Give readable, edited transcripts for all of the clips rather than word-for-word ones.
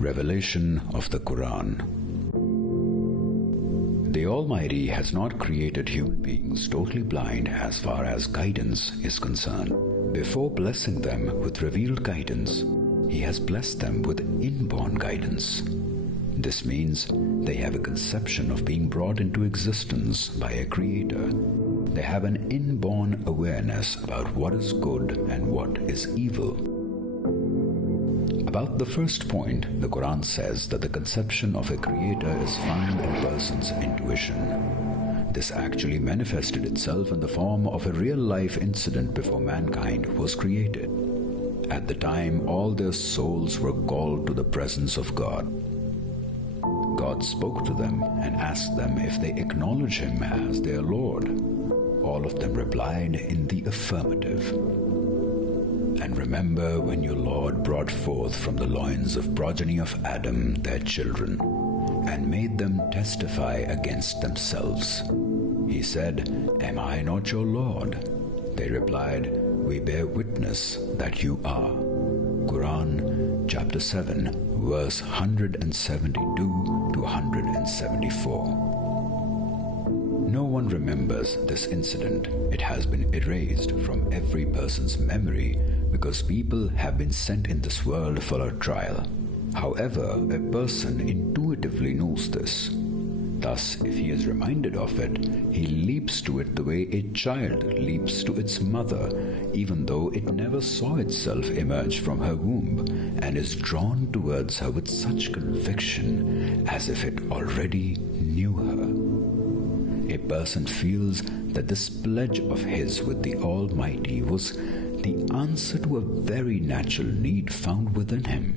Revelation of the Quran. The Almighty has not created human beings totally blind as far as guidance is concerned. Before blessing them with revealed guidance, He has blessed them with inborn guidance. This means they have a conception of being brought into existence by a creator. They have an inborn awareness about what is good and what is evil. About the first point, the Quran says that the conception of a creator is found in a person's intuition. This actually manifested itself in the form of a real-life incident before mankind was created. At the time, all their souls were called to the presence of God. God spoke to them and asked them if they acknowledge Him as their Lord. All of them replied in the affirmative. And remember when your Lord brought forth from the loins of progeny of Adam their children, and made them testify against themselves. He said, "Am I not your Lord?" They replied, "We bear witness that you are." Quran chapter 7 verse 172 to 174. No one remembers this incident. It has been erased from every person's memory because people have been sent in this world for a trial. However, a person intuitively knows this. Thus, if he is reminded of it, he leaps to it the way a child leaps to its mother, even though it never saw itself emerge from her womb, and is drawn towards her with such conviction as if it already knew her. A person feels that this pledge of his with the Almighty was the answer to a very natural need found within him.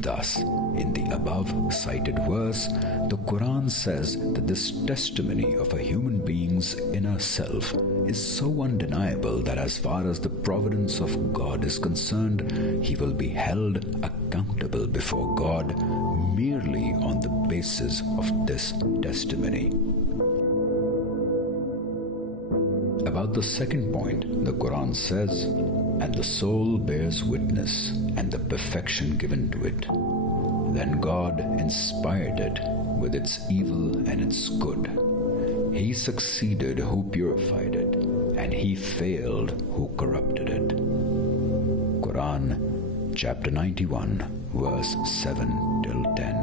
Thus, in the above cited verse, the Quran says that this testimony of a human being's inner self is so undeniable that as far as the providence of God is concerned, he will be held accountable before God merely on the basis of this testimony. About the second point, the Quran says, "And the soul bears witness, and the perfection given to it. Then God inspired it with its evil and its good. He succeeded who purified it, and he failed who corrupted it." Quran chapter 91 verse 7 till 10.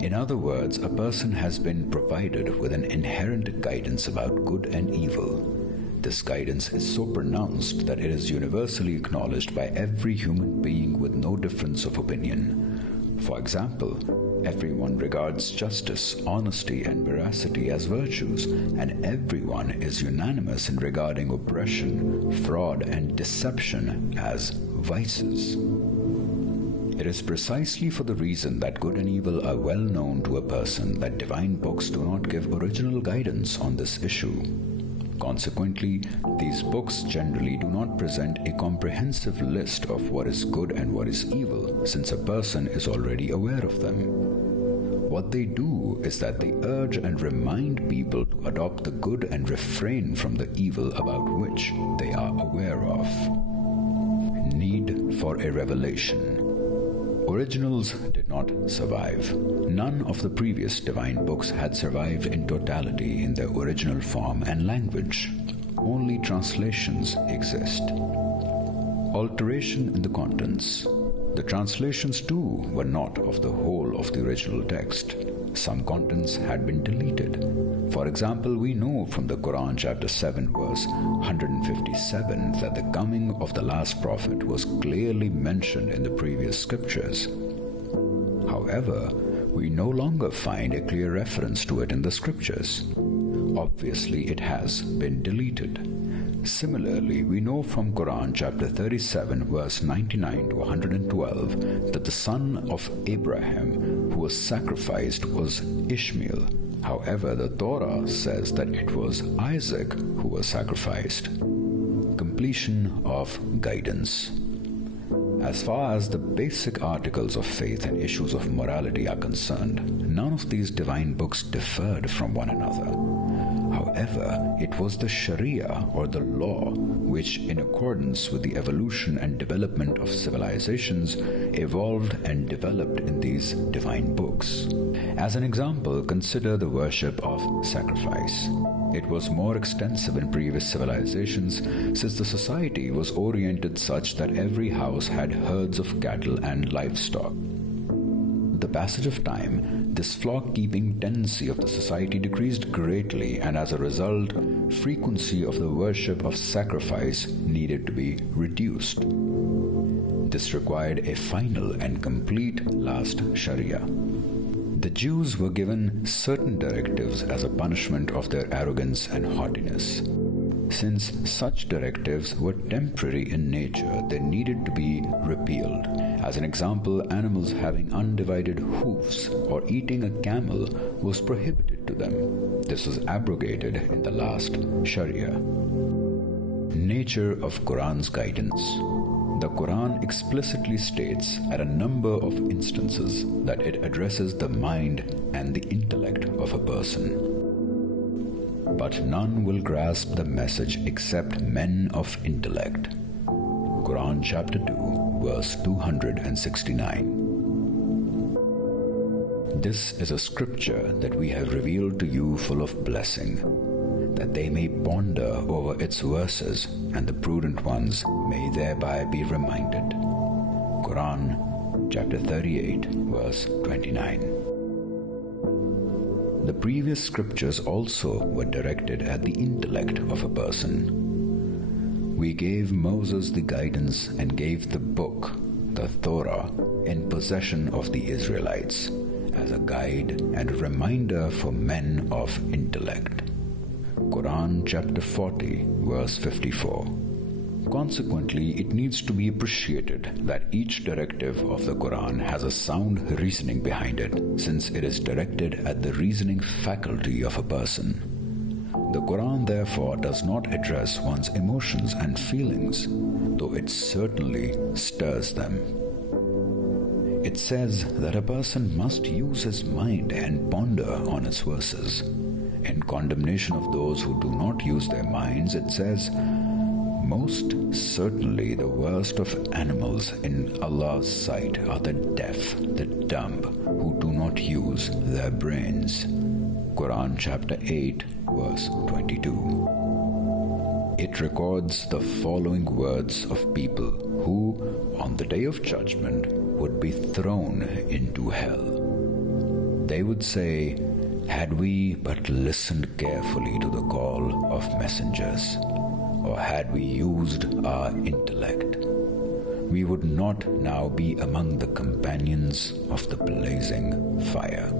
In other words, a person has been provided with an inherent guidance about good and evil. This guidance is so pronounced that it is universally acknowledged by every human being with no difference of opinion. For example, everyone regards justice, honesty, and veracity as virtues, and everyone is unanimous in regarding oppression, fraud, and deception as vices. It is precisely for the reason that good and evil are well known to a person that divine books do not give original guidance on this issue. Consequently, these books generally do not present a comprehensive list of what is good and what is evil, since a person is already aware of them. What they do is that they urge and remind people to adopt the good and refrain from the evil about which they are aware of. Need for a revelation. Originals did not survive. None of the previous divine books had survived in totality in their original form and language. Only translations exist. Alteration in the contents. The translations too were not of the whole of the original text. Some contents had been deleted. For example, we know from the Quran chapter 7 verse 157 that the coming of the last prophet was clearly mentioned in the previous scriptures. However, we no longer find a clear reference to it in the scriptures. Obviously, it has been deleted. Similarly, we know from Quran chapter 37 verse 99 to 112 that the son of Abraham who was sacrificed was Ishmael. However, the Torah says that it was Isaac who was sacrificed. Completion of guidance. As far as the basic articles of faith and issues of morality are concerned, none of these divine books differed from one another. However, it was the Sharia or the law which, in accordance with the evolution and development of civilizations, evolved and developed in these divine books. As an example, consider the worship of sacrifice. It was more extensive in previous civilizations since the society was oriented such that every house had herds of cattle and livestock. With the passage of time, this flock-keeping tendency of the society decreased greatly, and as a result, frequency of the worship of sacrifice needed to be reduced. This required a final and complete last Sharia. The Jews were given certain directives as a punishment of their arrogance and haughtiness. Since such directives were temporary in nature, they needed to be repealed. As an example, animals having undivided hoofs or eating a camel was prohibited to them. This was abrogated in the last Sharia. Nature of Quran's guidance. The Quran explicitly states at a number of instances that it addresses the mind and the intellect of a person. But none will grasp the message except men of intellect. Quran chapter 2, verse 269. This is a scripture that we have revealed to you full of blessing, that they may ponder over its verses, and the prudent ones may thereby be reminded. Quran chapter 38, verse 29. The previous scriptures also were directed at the intellect of a person. We gave Moses the guidance and gave the book, the Torah, in possession of the Israelites, as a guide and a reminder for men of intellect. Quran chapter 40, verse 54. Consequently, it needs to be appreciated that each directive of the Quran has a sound reasoning behind it, since it is directed at the reasoning faculty of a person. The Quran therefore does not address one's emotions and feelings, though it certainly stirs them. It says that a person must use his mind and ponder on its verses. In condemnation of those who do not use their minds, it says, "Most certainly the worst of animals in Allah's sight are the deaf, the dumb, who do not use their brains." Quran chapter 8, verse 22. It records the following words of people who, on the day of judgment, would be thrown into hell. They would say, "Had we but listened carefully to the call of messengers, or had we used our intellect, we would not now be among the companions of the blazing fire."